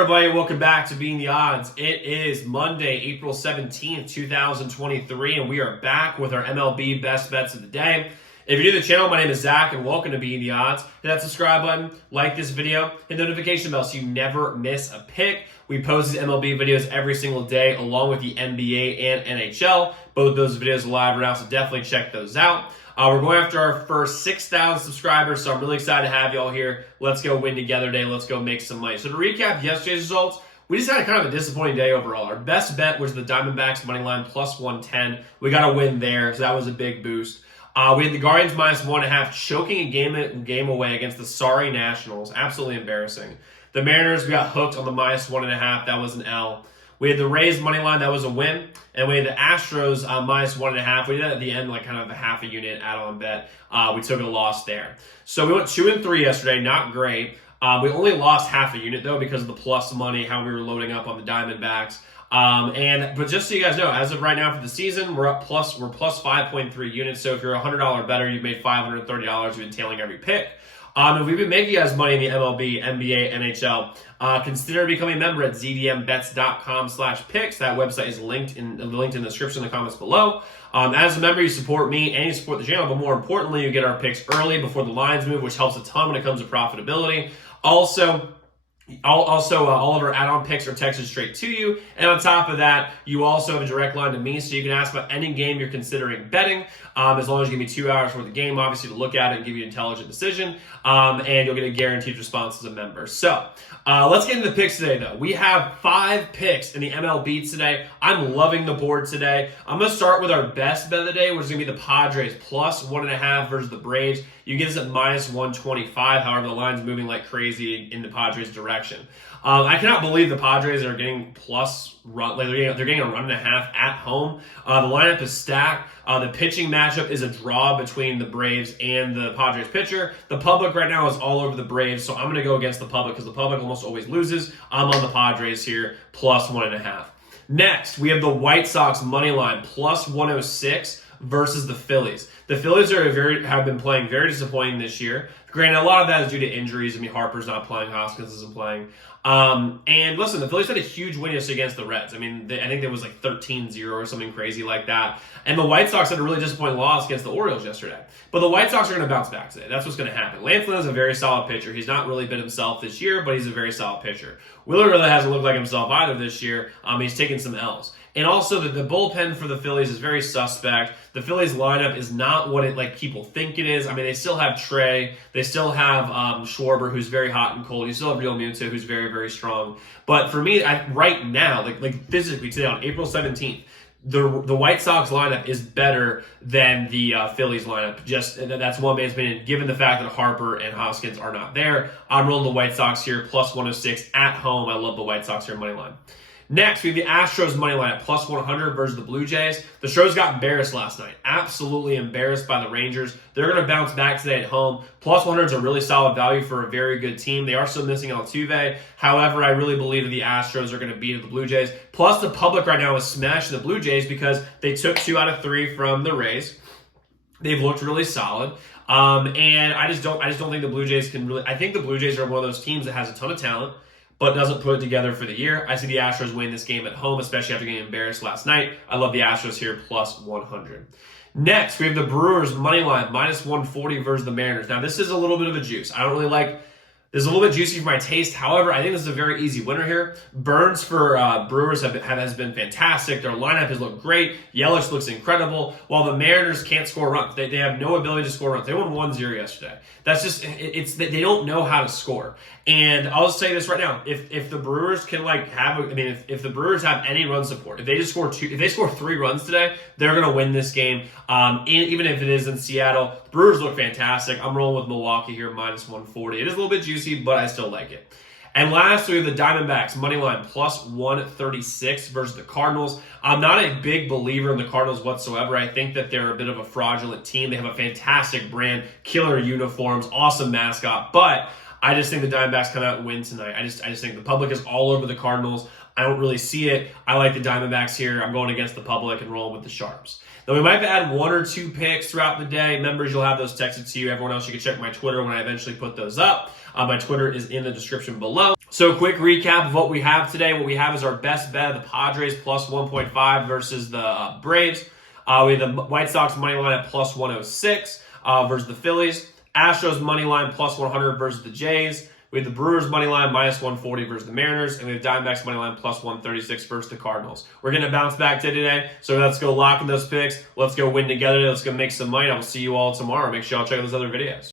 Everybody, welcome back to Being the Odds. It is Monday, April 17th, 2023, and we are back with our MLB best bets of the day. If you're new to the channel, my name is Zach, and welcome to Being the Odds. Hit that subscribe button, like this video, hit the notification bell so you never miss a pick. We post these MLB videos every single day, along with the NBA and NHL. Both those videos are live right now, so definitely check those out. We're going after our first 6,000 subscribers, so I'm really excited to have you all here. Let's go win together today. Let's go make some money. So to recap yesterday's results, we just had kind of a disappointing day overall. Our best bet was the Diamondbacks money line plus 110. We got a win there, so that was a big boost. We had the Guardians minus 1.5, choking a game away against the sorry Nationals. Absolutely embarrassing. The Mariners, we got hooked on the minus 1.5. That was an L. We had the Rays money line, that was a win. And we had the Astros minus 1.5. We did that at the end, like kind of a half a unit add-on bet. We took a loss there. So we went 2-3 yesterday, not great. We only lost half a unit though because of the plus money, how we were loading up on the Diamondbacks. But just so you guys know, as of right now for the season, we're plus 5.3 units. So if you're $100 better, you've made $530. You've been tailing every pick. If we've been making you guys money in the MLB, NBA, NHL, consider becoming a member at zdmbets.com/picks. That website is linked in the description in the comments below. As a member, you support me and you support the channel, but more importantly, you get our picks early before the lines move, which helps a ton when it comes to profitability. Also, all of our add-on picks are texted straight to you. And on top of that, you also have a direct line to me, so you can ask about any game you're considering betting, as long as you give me 2 hours worth of game, obviously, to look at it and give you an intelligent decision. And you'll get a guaranteed response as a member. So let's get into the picks today, though. We have 5 picks in the MLB today. I'm loving the board today. I'm going to start with our best bet of the day, which is going to be the Padres plus 1.5 versus the Braves. You get us at minus 125. However, the line's moving like crazy in the Padres' direction. I cannot believe the Padres are getting plus run. Like they're getting a 1.5 at home. The lineup is stacked. The pitching matchup is a draw between the Braves and the Padres pitcher. The public right now is all over the Braves, so I'm going to go against the public because the public almost always loses. I'm on the Padres here, plus 1.5. Next, we have the White Sox money line, plus 106 versus the Phillies. The Phillies have been playing very disappointing this year. Granted, a lot of that is due to injuries. I mean, Harper's not playing, Hoskins isn't playing. And listen, the Phillies had a huge win yesterday against the Reds. I mean, I think it was like 13-0 or something crazy like that. And the White Sox had a really disappointing loss against the Orioles yesterday. But the White Sox are going to bounce back today. That's what's going to happen. Lance Lynn is a very solid pitcher. He's not really been himself this year, but he's a very solid pitcher. Wheeler really hasn't looked like himself either this year. He's taken some L's. And also, the bullpen for the Phillies is very suspect. The Phillies lineup is not what people think it is. I mean, they still have Trey. They still have Schwarber, who's very hot and cold. You still have Real Muto, who's very, very strong. But for me, right now, like physically today on April 17th, the White Sox lineup is better than the Phillies lineup. That's one man's opinion. Given the fact that Harper and Hoskins are not there, I'm rolling the White Sox here, plus 106 at home. I love the White Sox here money line. Next, we have the Astros money line at plus 100 versus the Blue Jays. The Astros got embarrassed last night. Absolutely embarrassed by the Rangers. They're going to bounce back today at home. Plus 100 is a really solid value for a very good team. They are still missing Altuve. However, I really believe that the Astros are going to beat the Blue Jays. Plus, the public right now is smashing the Blue Jays because they took 2 out of 3 from the Rays. They've looked really solid. And I just don't think the Blue Jays can really... I think the Blue Jays are one of those teams that has a ton of talent, but doesn't put it together for the year. I see the Astros win this game at home, especially after getting embarrassed last night. I love the Astros here, plus 100. Next, we have the Brewers money line, minus 140 versus the Mariners. Now, this is a little bit of a juice. I don't really like... This is a little bit juicy for my taste. However, I think this is a very easy winner here. Burns for Brewers has been fantastic. Their lineup has looked great. Yelich looks incredible. While the Mariners can't score runs. They have no ability to score runs. They won 1-0 yesterday. That's just, they don't know how to score. And I'll just say this right now. If the Brewers can if the Brewers have any run support, if they score 3 runs today, they're going to win this game. Even if it is in Seattle, the Brewers look fantastic. I'm rolling with Milwaukee here, minus 140. It is a little bit juicy, but I still like it. And last, we have the Diamondbacks money line plus 136 versus the Cardinals. I'm not a big believer in the Cardinals whatsoever. I think that they're a bit of a fraudulent team. They have a fantastic brand, killer uniforms, awesome mascot, but I just think the Diamondbacks come out and win tonight. I just think the public is all over the Cardinals. I don't really see it. I like the Diamondbacks here. I'm going against the public and rolling with the Sharps. Then we might add 1 or 2 picks throughout the day. Members, you'll have those texted to you. Everyone else, you can check my Twitter when I eventually put those up. My Twitter is in the description below. So quick recap of what we have today. What we have is our best bet of the Padres plus 1.5 versus the Braves. We have the White Sox money line at plus 106 versus the Phillies. Astros money line plus 100 versus the Jays. We have the Brewers money line minus 140 versus the Mariners, and we have Diamondbacks money line plus 136 versus the Cardinals. We're going to bounce back today, so let's go lock in those picks. Let's go win together. Let's go make some money. I will see you all tomorrow. Make sure y'all check out those other videos.